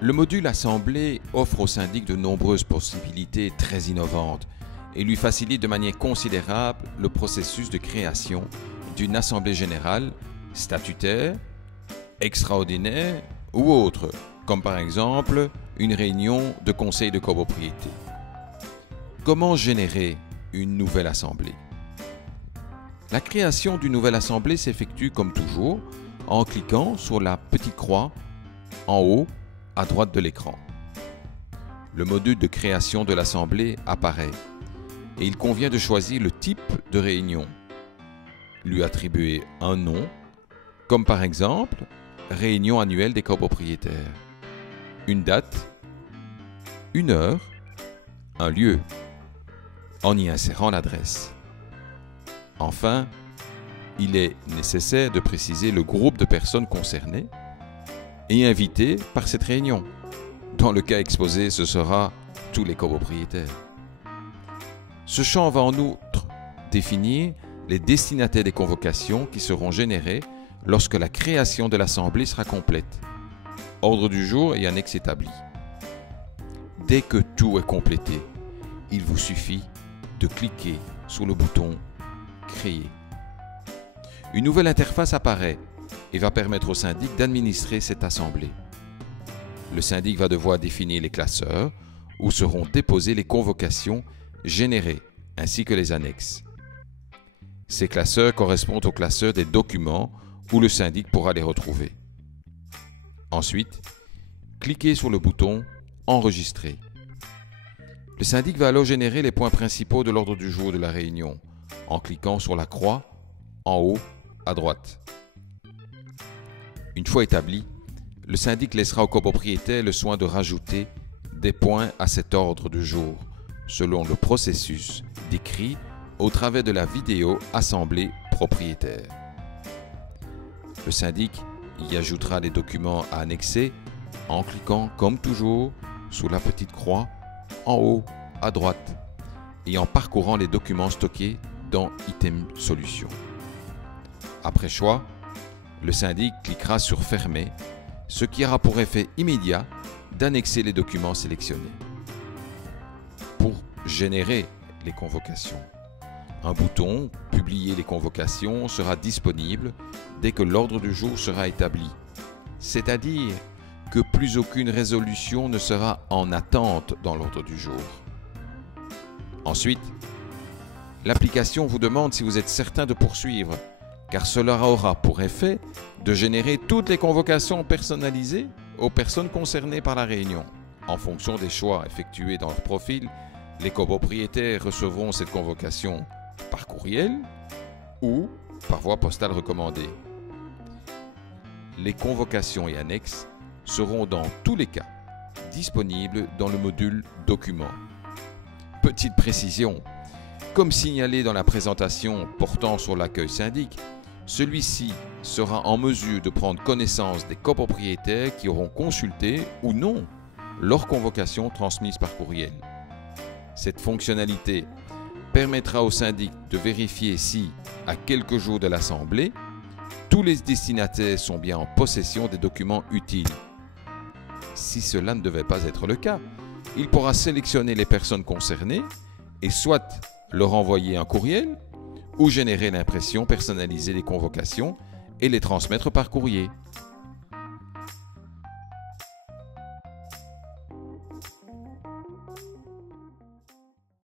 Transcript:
Le module Assemblée offre au syndic de nombreuses possibilités très innovantes et lui facilite de manière considérable le processus de création d'une assemblée générale, statutaire, extraordinaire ou autre, comme par exemple une réunion de conseil de copropriété. Comment générer une nouvelle assemblée? La création d'une nouvelle assemblée s'effectue comme toujours en cliquant sur la petite croix en haut à droite de l'écran. Le module de création de l'assemblée apparaît et il convient de choisir le type de réunion, lui attribuer un nom, comme par exemple réunion annuelle des copropriétaires, une date, une heure, un lieu, en y insérant l'adresse. Enfin, il est nécessaire de préciser le groupe de personnes concernées et invitées par cette réunion. Dans le cas exposé, ce sera tous les copropriétaires. Ce champ va en outre définir les destinataires des convocations qui seront générées lorsque la création de l'assemblée sera complète. Ordre du jour et annexe établis. Dès que tout est complété, il vous suffit de cliquer sur le bouton Créer. Une nouvelle interface apparaît et va permettre au syndic d'administrer cette assemblée. Le syndic va devoir définir les classeurs où seront déposées les convocations générées ainsi que les annexes. Ces classeurs correspondent aux classeurs des documents où le syndic pourra les retrouver. Ensuite, cliquez sur le bouton Enregistrer. Le syndic va alors générer les points principaux de l'ordre du jour de la réunion en cliquant sur la croix en haut à droite. Une fois établi, le syndic laissera au copropriétaire le soin de rajouter des points à cet ordre du jour selon le processus décrit au travers de la vidéo Assemblée propriétaire. Le syndic y ajoutera les documents à annexer en cliquant comme toujours sur la petite croix en haut à droite et en parcourant les documents stockés dans Item Solutions. Après choix, le syndic cliquera sur Fermer, ce qui aura pour effet immédiat d'annexer les documents sélectionnés. Pour générer les convocations, un bouton « Publier les convocations » sera disponible dès que l'ordre du jour sera établi, c'est-à-dire que plus aucune résolution ne sera en attente dans l'ordre du jour. Ensuite, l'application vous demande si vous êtes certain de poursuivre, car cela aura pour effet de générer toutes les convocations personnalisées aux personnes concernées par la réunion. En fonction des choix effectués dans leur profil, les copropriétaires recevront cette convocation par courriel ou par voie postale recommandée. Les convocations et annexes seront dans tous les cas disponibles dans le module Documents. Petite précision, comme signalé dans la présentation portant sur l'accueil syndic, celui-ci sera en mesure de prendre connaissance des copropriétaires qui auront consulté ou non leur convocation transmise par courriel. Cette fonctionnalité permettra au syndic de vérifier si, à quelques jours de l'assemblée, tous les destinataires sont bien en possession des documents utiles. Si cela ne devait pas être le cas, il pourra sélectionner les personnes concernées et soit leur envoyer un courriel ou générer l'impression personnalisée des convocations et les transmettre par courrier.